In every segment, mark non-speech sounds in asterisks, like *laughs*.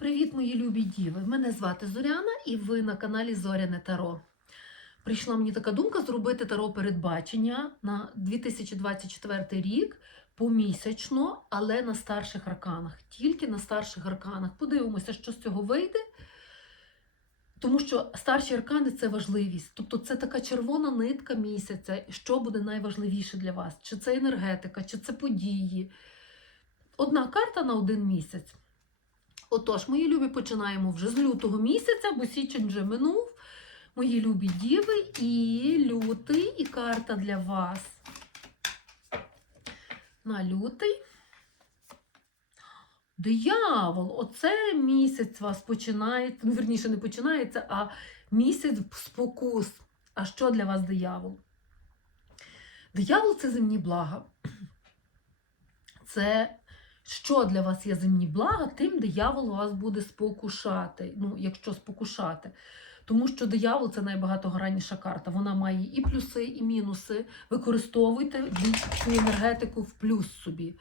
Привіт, мої любі діви! Мене звати Зоряна і ви на каналі Зоряне Таро. Прийшла мені така думка зробити таро передбачення на 2024 рік помісячно, але на старших арканах. Тільки на старших арканах. Подивимося, що з цього вийде. Тому що старші аркани це важливість. Тобто це така червона нитка місяця, що буде найважливіше для вас. Чи це енергетика, чи це події. Одна карта на один місяць. Отож, мої любі, починаємо вже з лютого місяця, бо січень вже минув. Мої любі діви, і лютий, і карта для вас. На лютий. Диявол, оце місяць вас починається, ну, верніше, не починається, а місяць спокус. А що для вас диявол? Диявол це земні блага. Це що для вас є земні блага, тим диявол вас буде спокушати. Ну, якщо спокушати. Тому що диявол це найбагатогранніша карта. Вона має і плюси, і мінуси. Використовуйте цю енергетику в плюс собі,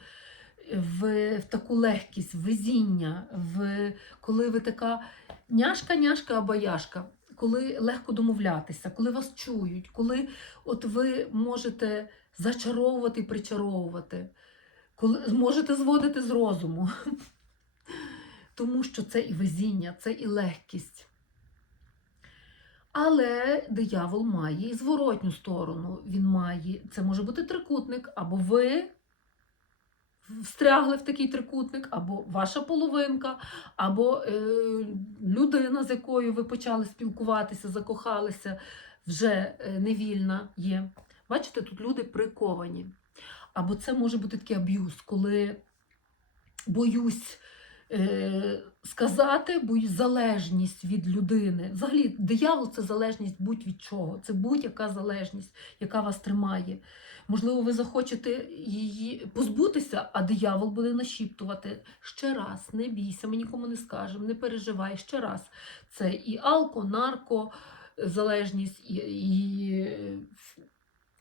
в, в таку легкість, в везіння, в коли ви така няшка-няшка або яшка. Коли легко домовлятися, коли вас чують, коли от ви можете зачаровувати і причаровувати коли можете зводити з розуму. *laughs* Тому що це і везіння, це і легкість. Але диявол має і зворотню сторону. Він має, це може бути трикутник, або ви встрягли в такий трикутник, або ваша половинка, або е, людина, з якою ви почали спілкуватися, закохалися, вже е, невільна є. Бачите, тут люди приковані. Або це може бути такий аб'юз, коли боюсь е, сказати, боюсь залежність від людини. Взагалі, диявол це залежність будь від чого. Це будь-яка залежність, яка вас тримає. Можливо, ви захочете її позбутися, а диявол буде нашіптувати. Ще раз, не бійся, ми нікому не скажемо, не переживай. Ще раз. Це і алко, нарко, залежність, і. і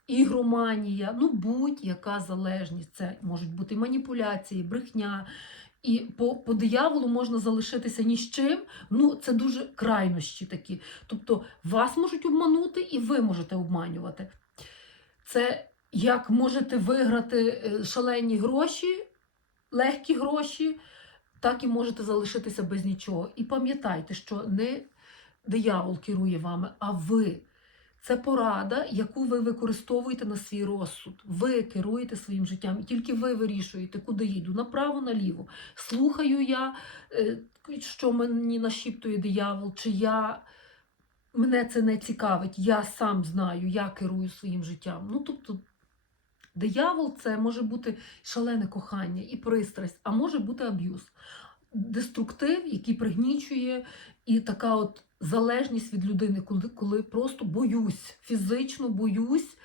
ігроманія, ну будь-яка залежність. Це можуть бути маніпуляції, брехня. І по по дияволу можна залишитися ні з чим. Ну, це дуже крайнощі такі. Тобто вас можуть обманути, і ви можете обманювати. Це як можете виграти е, шалені гроші, легкі гроші, так і можете залишитися без нічого. І пам'ятайте, що не диявол керує вами, а ви. Це порада, яку ви використовуєте на свій розсуд. Ви керуєте своїм життям, і тільки ви вирішуєте, куди їду, направо, наліво. Слухаю я, е, що мені нашіптує диявол, чи я. Мене це не цікавить, я сам знаю, я керую своїм життям. Ну, тобто, диявол це може бути шалене кохання і пристрасть, а може бути аб'юз, деструктив, який пригнічує, і така от залежність від людини, коли, коли просто боюсь, фізично боюсь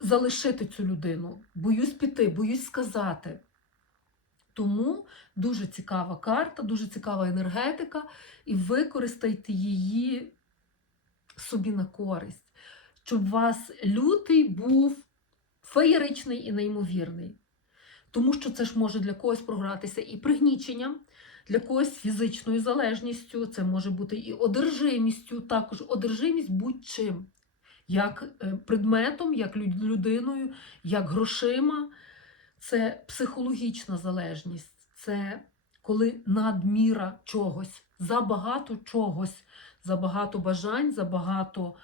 залишити цю людину, боюсь піти, боюсь сказати. Тому дуже цікава карта, дуже цікава енергетика, і використайте її собі на користь, щоб у вас лютий був феєричний і неймовірний. Тому що це ж може для когось програтися і пригніченням, для когось фізичною залежністю, це може бути і одержимістю, також одержимість будь-чим, як е, предметом, як людиною, як грошима. Це психологічна залежність, це коли надміра чогось, забагато чогось, забагато бажань, забагато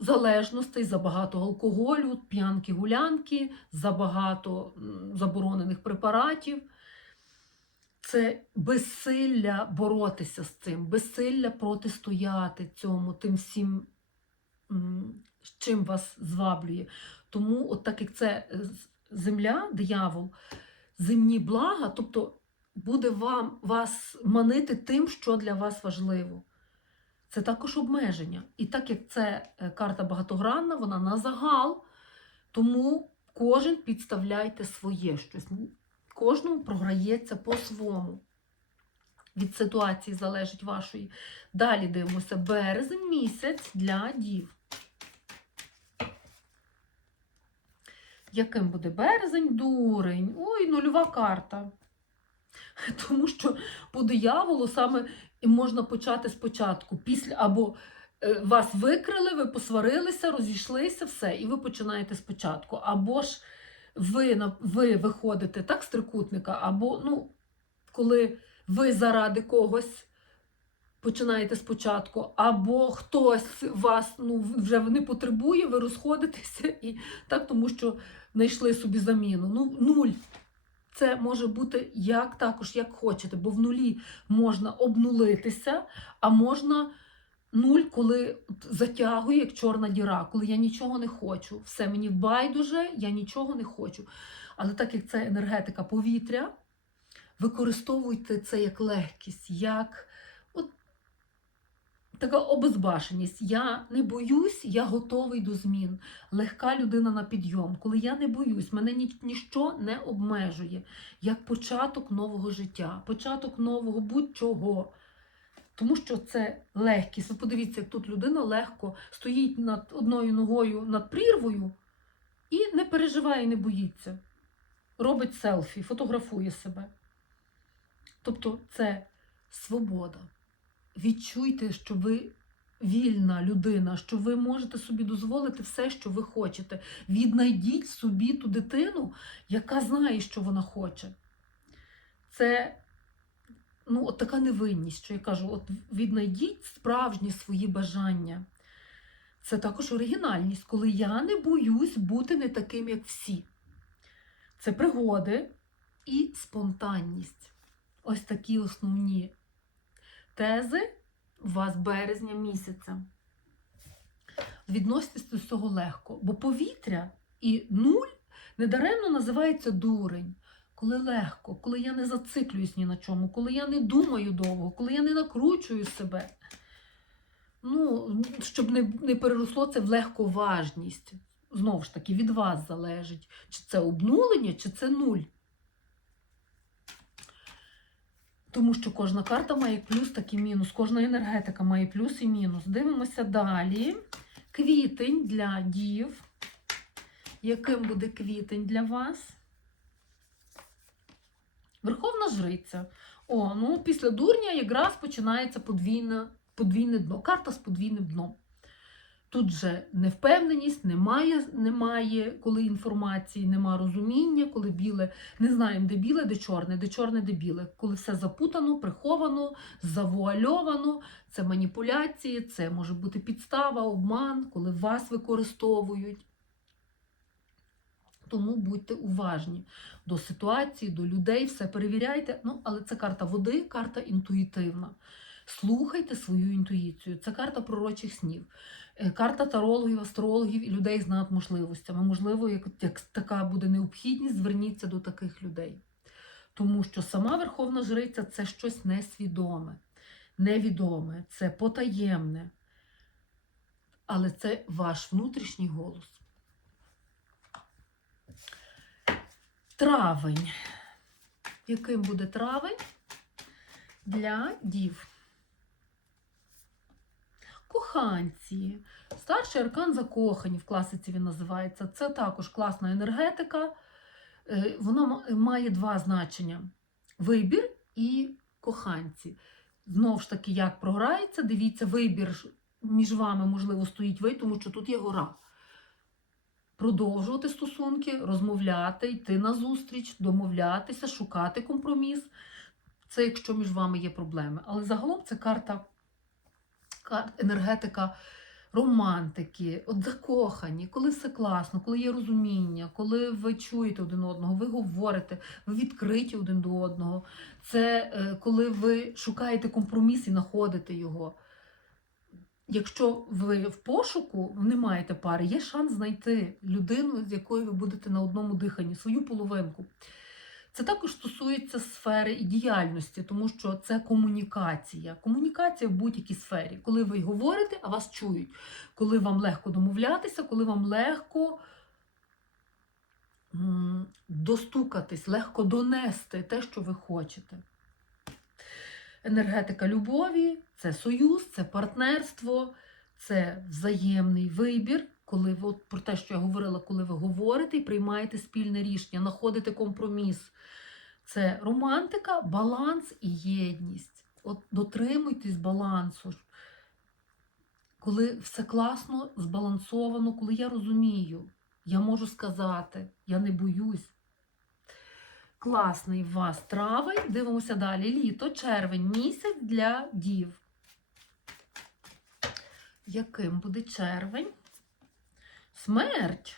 залежностей, забагато алкоголю, п'янки, гулянки, забагато заборонених препаратів. Це безсилля боротися з цим, безсилля протистояти цьому, тим всім, чим вас зваблює. Тому, от так як це земля, диявол, земні блага, тобто буде вам вас манити тим, що для вас важливо. Це також обмеження. І так як це карта багатогранна, вона на загал, тому кожен підставляйте своє щось. Кожному програється по-своєму. Від ситуації залежить вашої. Далі дивимося березень місяць для дів. Яким буде березень? Дурень. Ой, нульова карта. *laughs* Тому що по дияволу саме можна почати спочатку, після або е, вас викрили, ви посварилися, розійшлися, все, і ви починаєте спочатку. Або ж ви, ви виходите так з трикутника, або ну, коли ви заради когось починаєте спочатку, або хтось вас ну, вже не потребує, ви розходитеся і так, тому що знайшли собі заміну. Ну, нуль. Це може бути як також, як хочете, бо в нулі можна обнулитися, а можна нуль, коли затягує, як чорна діра, коли я нічого не хочу. Все мені байдуже, я нічого не хочу. Але так як це енергетика повітря, використовуйте це як легкість, як от така обезбашеність. Я не боюсь, я готовий до змін. Легка людина на підйом. Коли я не боюсь, мене ні, ніщо не обмежує. Як початок нового життя, початок нового будь-чого. Тому що це легкість. Ви подивіться, як тут людина легко стоїть над одною ногою над прірвою і не переживає, не боїться. Робить селфі, фотографує себе. Тобто це свобода. Відчуйте, що ви вільна людина, що ви можете собі дозволити все, що ви хочете. Віднайдіть собі ту дитину, яка знає, що вона хоче. Це ну, от така невинність, що я кажу: от віднайдіть справжні свої бажання. Це також оригінальність, коли я не боюсь бути не таким, як всі. Це пригоди і спонтанність. Ось такі основні тези у вас березня місяця. Відноситесь до цього легко, бо повітря і нуль недаремно називається дурень. Коли легко, коли я не зациклююсь ні на чому, коли я не думаю довго, коли я не накручую себе. Ну, щоб не, не переросло це в легковажність. Знову ж таки, від вас залежить, чи це обнулення, чи це нуль. Тому що кожна карта має плюс, так і мінус, кожна енергетика має плюс і мінус. Дивимося далі. Квітень для дів. Яким буде квітень для вас? Верховна жриця. О, ну після дурня якраз починається подвійне, подвійне дно. Карта з подвійним дном. Тут же невпевненість, немає, немає коли інформації, немає розуміння, коли біле, не знаємо, де біле, де чорне, де чорне, де біле. Коли все запутано, приховано, завуальовано, це маніпуляції, це може бути підстава, обман, коли вас використовують. Тому будьте уважні до ситуації, до людей, все перевіряйте. Ну, але це карта води, карта інтуїтивна. Слухайте свою інтуїцію. Це карта пророчих снів. Е, Карта тарологів, астрологів і людей з надможливостями. Можливо, як, як така буде необхідність, зверніться до таких людей. Тому що сама Верховна Жриця це щось несвідоме, невідоме, це потаємне. Але це ваш внутрішній голос. Травень. Яким буде травень для дів? Коханці. Старший аркан закохані в класиці він називається. Це також класна енергетика. Е, Вона має два значення: вибір і коханці. Знову ж таки, як програється, дивіться, вибір між вами, можливо, стоїть ви, тому що тут є гора. Продовжувати стосунки, розмовляти, йти на зустріч, домовлятися, шукати компроміс. Це якщо між вами є проблеми. Але загалом це карта, карта енергетика романтики, от закохані, коли все класно, коли є розуміння, коли ви чуєте один одного, ви говорите, ви відкриті один до одного. Це е, коли ви шукаєте компроміс і знаходите його. Якщо ви в пошуку не маєте пари, є шанс знайти людину, з якою ви будете на одному диханні, свою половинку. Це також стосується сфери і діяльності, тому що це комунікація. Комунікація в будь-якій сфері, коли ви говорите, а вас чують, коли вам легко домовлятися, коли вам легко достукатись, легко донести те, що ви хочете. Енергетика любові це союз, це партнерство, це взаємний вибір, коли ви, от про те, що я говорила, коли ви говорите і приймаєте спільне рішення, знаходите компроміс. Це романтика, баланс і єдність. От дотримуйтесь балансу. Коли все класно, збалансовано, коли я розумію, я можу сказати, я не боюсь. Класний у вас травень. Дивимося далі. Літо, червень, місяць для дів. Яким буде червень? Смерть.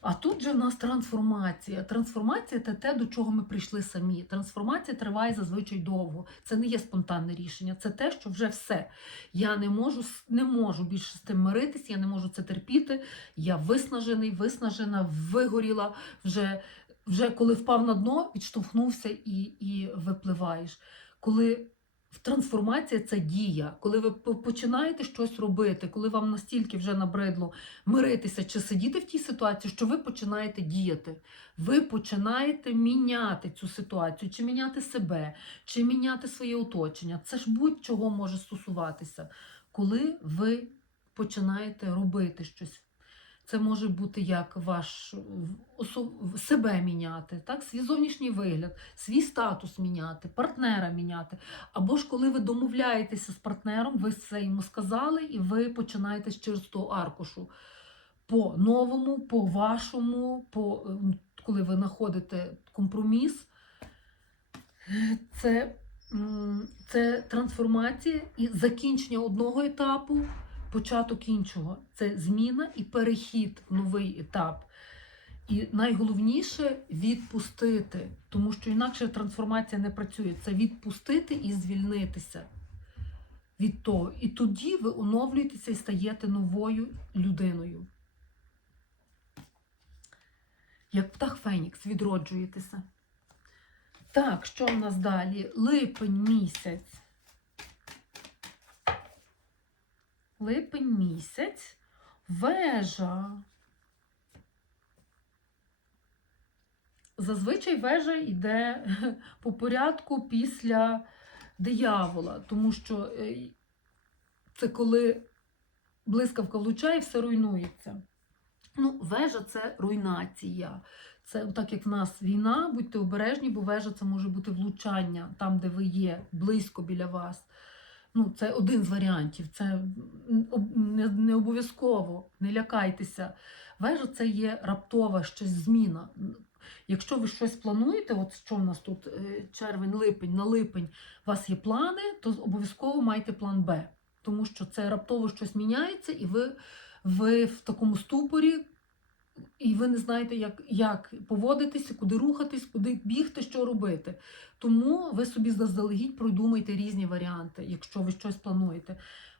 А тут же в нас трансформація. Трансформація це те, до чого ми прийшли самі. Трансформація триває зазвичай довго. Це не є спонтанне рішення. Це те, що вже все. Я не можу, не можу більше з тим миритись, я не можу це терпіти. Я виснажений, виснажена, вигоріла. Вже, вже коли впав на дно, відштовхнувся і, і випливаєш. Коли трансформація це дія, коли ви починаєте щось робити, коли вам настільки вже набридло миритися чи сидіти в тій ситуації, що ви починаєте діяти. Ви починаєте міняти цю ситуацію, чи міняти себе, чи міняти своє оточення. Це ж будь-чого може стосуватися, коли ви починаєте робити щось. Це може бути як ваш себе міняти, так? свій зовнішній вигляд, свій статус міняти, партнера міняти. Або ж коли ви домовляєтеся з партнером, ви це йому сказали, і ви починаєте через того аркушу по новому, по вашому, по, ем, коли ви знаходите компроміс. Це, це трансформація і закінчення одного етапу, початок іншого. Це зміна і перехід новий етап. І найголовніше відпустити, тому що інакше трансформація не працює. Це відпустити і звільнитися від того. І тоді ви оновлюєтеся і стаєте новою людиною. Як птах Фенікс, відроджуєтеся. Так, що в нас далі? Липень місяць. Липень місяць. Вежа. Зазвичай вежа йде *laughs* по порядку після диявола, тому що е, це коли блискавка влучає, все руйнується. Ну, вежа це руйнація. Це так як в нас війна, будьте обережні, бо вежа це може бути влучання там, де ви є, близько біля вас. Ну, це один з варіантів. Це не, обов'язково, не лякайтеся. Вежа це є раптова щось зміна. Якщо ви щось плануєте, от що в нас тут е, червень, липень, на липень, у вас є плани, то обов'язково майте план Б. Тому що це раптово щось міняється, і ви, ви в такому ступорі, і ви не знаєте, як, як поводитися, куди рухатись, куди бігти, що робити. Тому ви собі заздалегідь продумайте різні варіанти, якщо ви щось плануєте,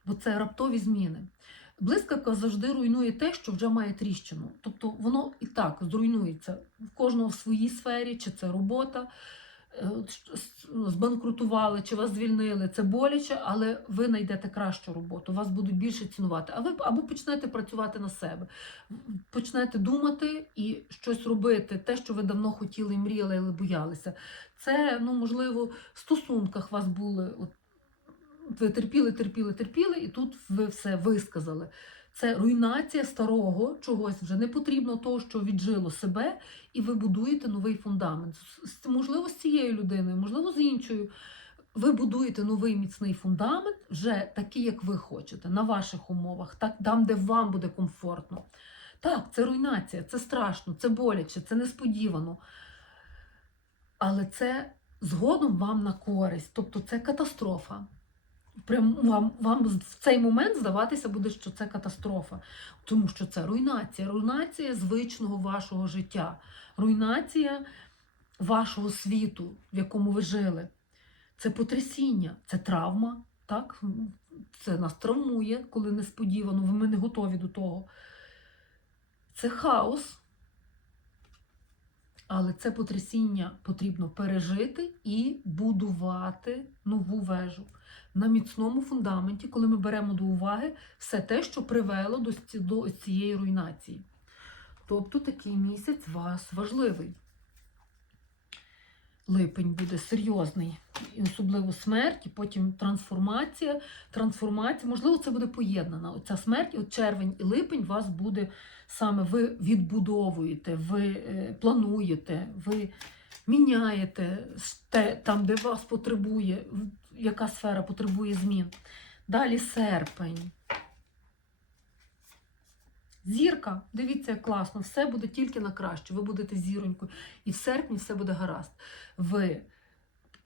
бо це раптові зміни. Блискавка завжди руйнує те, що вже має тріщину. Тобто воно і так зруйнується в кожного в своїй сфері, чи це робота, збанкрутували, чи вас звільнили. Це боляче, але ви знайдете кращу роботу, вас будуть більше цінувати. А ви або почнете працювати на себе, почнете думати і щось робити, те, що ви давно хотіли мріяли, але боялися. Це, ну, можливо, в стосунках вас були. От, ви терпіли, терпіли, терпіли, і тут ви все висказали. Це руйнація старого чогось вже не потрібно того, що віджило себе, і ви будуєте новий фундамент. Можливо, з цією людиною, можливо, з іншою. Ви будуєте новий міцний фундамент, вже такий, як ви хочете, на ваших умовах, так, там, де вам буде комфортно. Так, це руйнація, це страшно, це боляче, це несподівано. Але це згодом вам на користь, тобто це катастрофа. Прям вам, вам в цей момент здаватися буде, що це катастрофа, тому що це руйнація, руйнація звичного вашого життя, руйнація вашого світу, в якому ви жили. Це потрясіння, це травма, так? Це нас травмує, коли несподівано, ми не готові до того. Це хаос, але це потрясіння потрібно пережити і будувати нову вежу на міцному фундаменті, коли ми беремо до уваги все те, що привело до, ці- до цієї руйнації. Тобто такий місяць вас важливий. Липень буде серйозний, і особливо смерть, і потім трансформація. Трансформація, можливо, це буде поєднана. Оця смерть, от червень і липень вас буде саме ви відбудовуєте, ви е, плануєте, ви міняєте те, там, де вас потребує, яка сфера потребує змін. Далі серпень. Зірка, дивіться, як класно, все буде тільки на краще. Ви будете зіронькою, і в серпні все буде гаразд. Ви,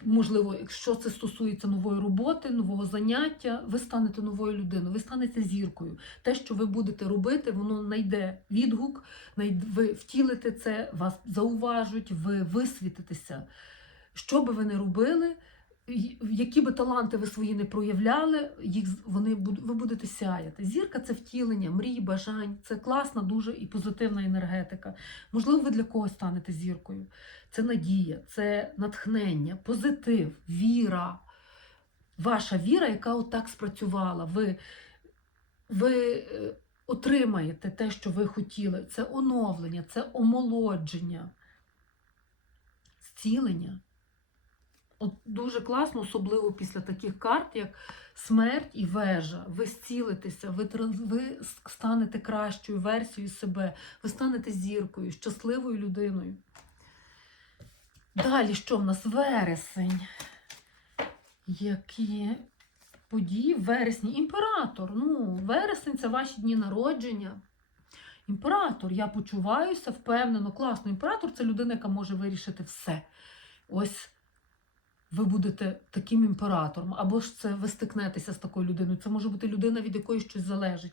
можливо, якщо це стосується нової роботи, нового заняття, ви станете новою людиною, ви станете зіркою. Те, що ви будете робити, воно знайде відгук, ви втілите це, вас зауважуть, ви висвітитеся. Що би ви не робили, які би таланти ви свої не проявляли, їх вони ви будете сяяти. Зірка це втілення, мрій, бажань. Це класна, дуже і позитивна енергетика. Можливо, ви для когось станете зіркою. Це надія, це натхнення, позитив, віра. Ваша віра, яка отак спрацювала. Ви, ви е, отримаєте те, що ви хотіли. Це оновлення, це омолодження, зцілення. От дуже класно, особливо після таких карт, як смерть і вежа. Ви зцілитеся, ви, ви станете кращою версією себе, ви станете зіркою, щасливою людиною. Далі, що в нас? Вересень. Які події в вересні? Імператор. Ну, вересень це ваші дні народження. Імператор, я почуваюся впевнено, класно. Імператор це людина, яка може вирішити все. Ось ви будете таким імператором, або ж це ви стикнетеся з такою людиною. Це може бути людина, від якої щось залежить.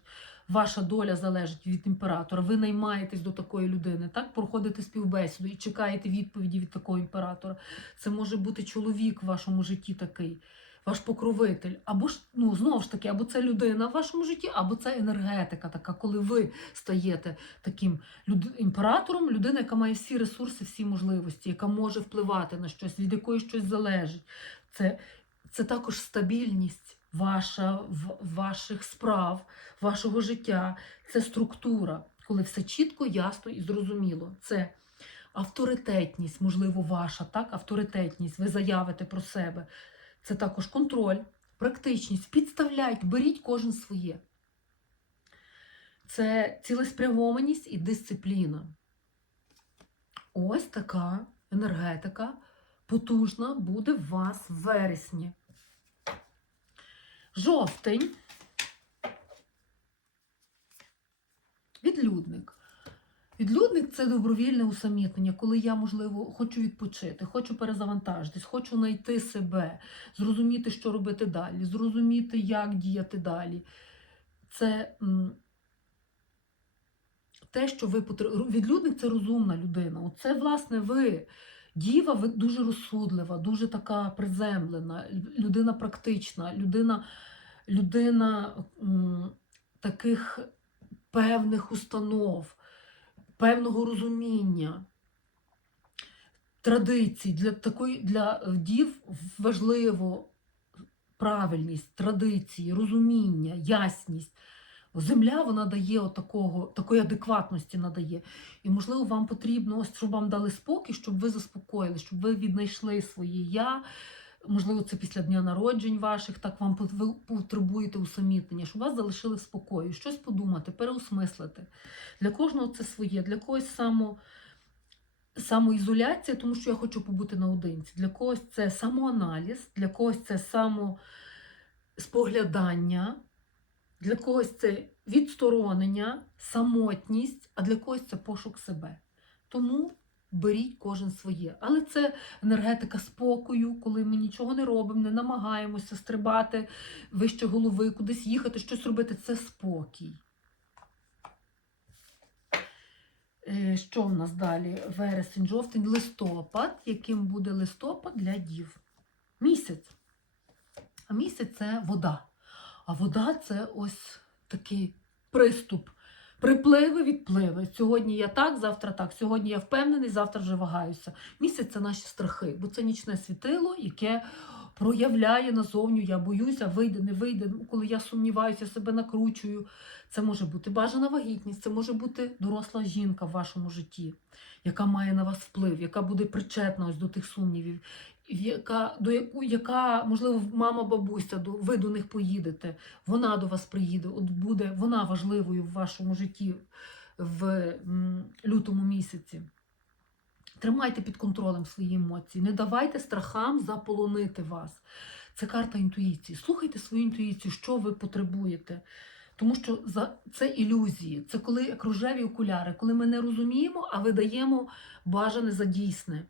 Ваша доля залежить від імператора. Ви наймаєтесь до такої людини, так проходите співбесіду і чекаєте відповіді від такого імператора. Це може бути чоловік в вашому житті такий, ваш покровитель, або ж ну знову ж таки, або це людина в вашому житті, або це енергетика, така, коли ви стаєте таким люд... імператором, людина, яка має всі ресурси, всі можливості, яка може впливати на щось, від якої щось залежить. Це, це також стабільність ваша, в, ваших справ, вашого життя, це структура, коли все чітко, ясно і зрозуміло. Це авторитетність, можливо, ваша, так, авторитетність, ви заявите про себе. Це також контроль, практичність. Підставляйте, беріть кожен своє. Це цілеспрямованість і дисципліна. Ось така енергетика потужна буде в вас в вересні. Жовтень. Відлюдник. Відлюдник це добровільне усамітнення, коли я, можливо, хочу відпочити, хочу перезавантажитись, хочу знайти себе, зрозуміти, що робити далі, зрозуміти, як діяти далі. Це те, що ви потребуєте. Відлюдник це розумна людина. Оце, власне, ви. Діва дуже розсудлива, дуже така приземлена, людина практична, людина, людина м, таких певних установ, певного розуміння, традицій. Для такої для дів важливо правильність, традиції, розуміння, ясність. Земля вона дає отакого, такої адекватності надає. І, можливо, вам потрібно, ось, щоб вам дали спокій, щоб ви заспокоїли, щоб ви віднайшли своє я. Можливо, це після дня народжень ваших, так вам ви потребуєте усамітнення, щоб вас залишили в спокої, щось подумати, переосмислити. Для кожного це своє, для когось само, самоізоляція, тому що я хочу побути наодинці. Для когось це самоаналіз, для когось це самоспоглядання, для когось це відсторонення, самотність, а для когось це пошук себе. Тому беріть кожен своє. Але це енергетика спокою, коли ми нічого не робимо, не намагаємося стрибати вище голови, кудись їхати, щось робити. Це спокій. Е, Що в нас далі? Вересень, жовтень, листопад. Яким буде листопад для дів? Місяць. А місяць це вода. А вода це ось такий приступ. Припливи, відпливи. Сьогодні я так, завтра так. Сьогодні я впевнений, завтра вже вагаюся. Місяць це наші страхи, бо це нічне світило, яке проявляє назовню. Я боюся, вийде, не вийде. Ну, Коли я сумніваюся, себе накручую. Це може бути бажана вагітність, це може бути доросла жінка в вашому житті, яка має на вас вплив, яка буде причетна ось до тих сумнівів, яка, до яку, яка, можливо, мама, бабуся, до, ви до них поїдете, вона до вас приїде, от буде вона важливою в вашому житті в м, лютому місяці. Тримайте під контролем свої емоції, не давайте страхам заполонити вас. Це карта інтуїції. Слухайте свою інтуїцію, що ви потребуєте. Тому що за це ілюзії, це коли як рожеві окуляри, коли ми не розуміємо, а видаємо бажане за дійсне.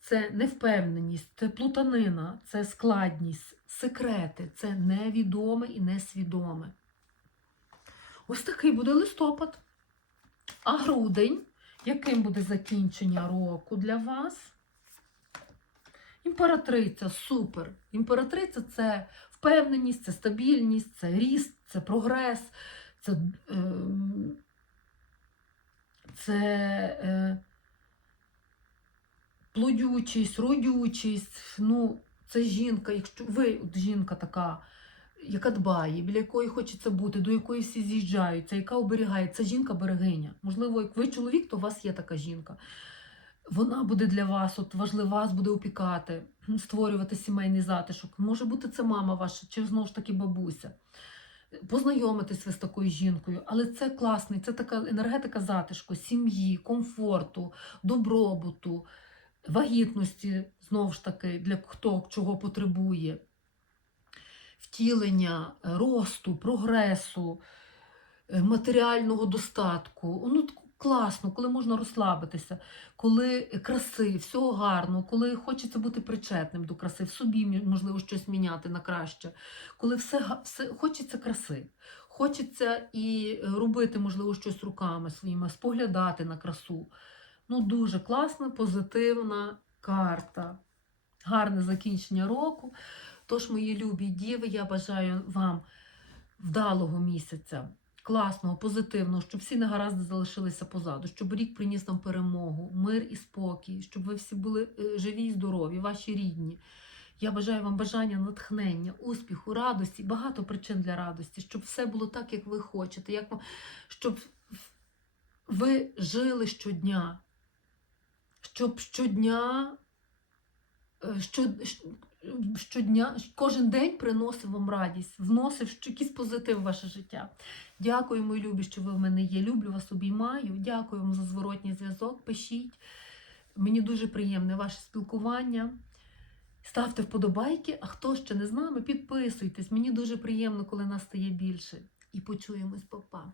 Це невпевненість, це плутанина, це складність, секрети, це невідоме і несвідоме. Ось такий буде листопад. А грудень, яким буде закінчення року для вас? Імператриця, супер. Імператриця це впевненість, це стабільність, це ріст, це прогрес, це, е, це е, плодючість, родючість. Ну, це жінка, якщо ви от жінка така, яка дбає, біля якої хочеться бути, до якої всі з'їжджаються, яка оберігає, це жінка-берегиня. Можливо, як ви чоловік, то у вас є така жінка. Вона буде для вас, от важлива, вас буде опікати, створювати сімейний затишок. Може бути, це мама ваша, чи знову ж таки бабуся. Познайомитись ви з такою жінкою, але це класний, це така енергетика затишку, сім'ї, комфорту, добробуту, вагітності, знову ж таки, для хто чого потребує, втілення, е, росту, прогресу, е, матеріального достатку. Ну, класно, коли можна розслабитися, коли краси, всього гарно, коли хочеться бути причетним до краси, в собі можливо щось міняти на краще, коли все, все хочеться краси. Хочеться і робити, можливо, щось руками своїми, споглядати на красу. Ну, дуже класна, позитивна карта. Гарне закінчення року. Тож, мої любі діви, я бажаю вам вдалого місяця, класного, позитивного, щоб всі негаразди залишилися позаду, щоб рік приніс нам перемогу, мир і спокій, щоб ви всі були е, живі і здорові, ваші рідні. Я бажаю вам бажання, натхнення, успіху, радості, багато причин для радості, щоб все було так, як ви хочете, як щоб ви жили щодня, щоб щодня, е, що, щодня, кожен день приносив вам радість, вносив якийсь позитив в ваше життя. Дякую, мої любі, що ви в мене є. Люблю вас, обіймаю. Дякую вам за зворотній зв'язок. Пишіть. Мені дуже приємне ваше спілкування. Ставте вподобайки, а хто ще не з нами, підписуйтесь. Мені дуже приємно, коли нас стає більше. І почуємось, папа.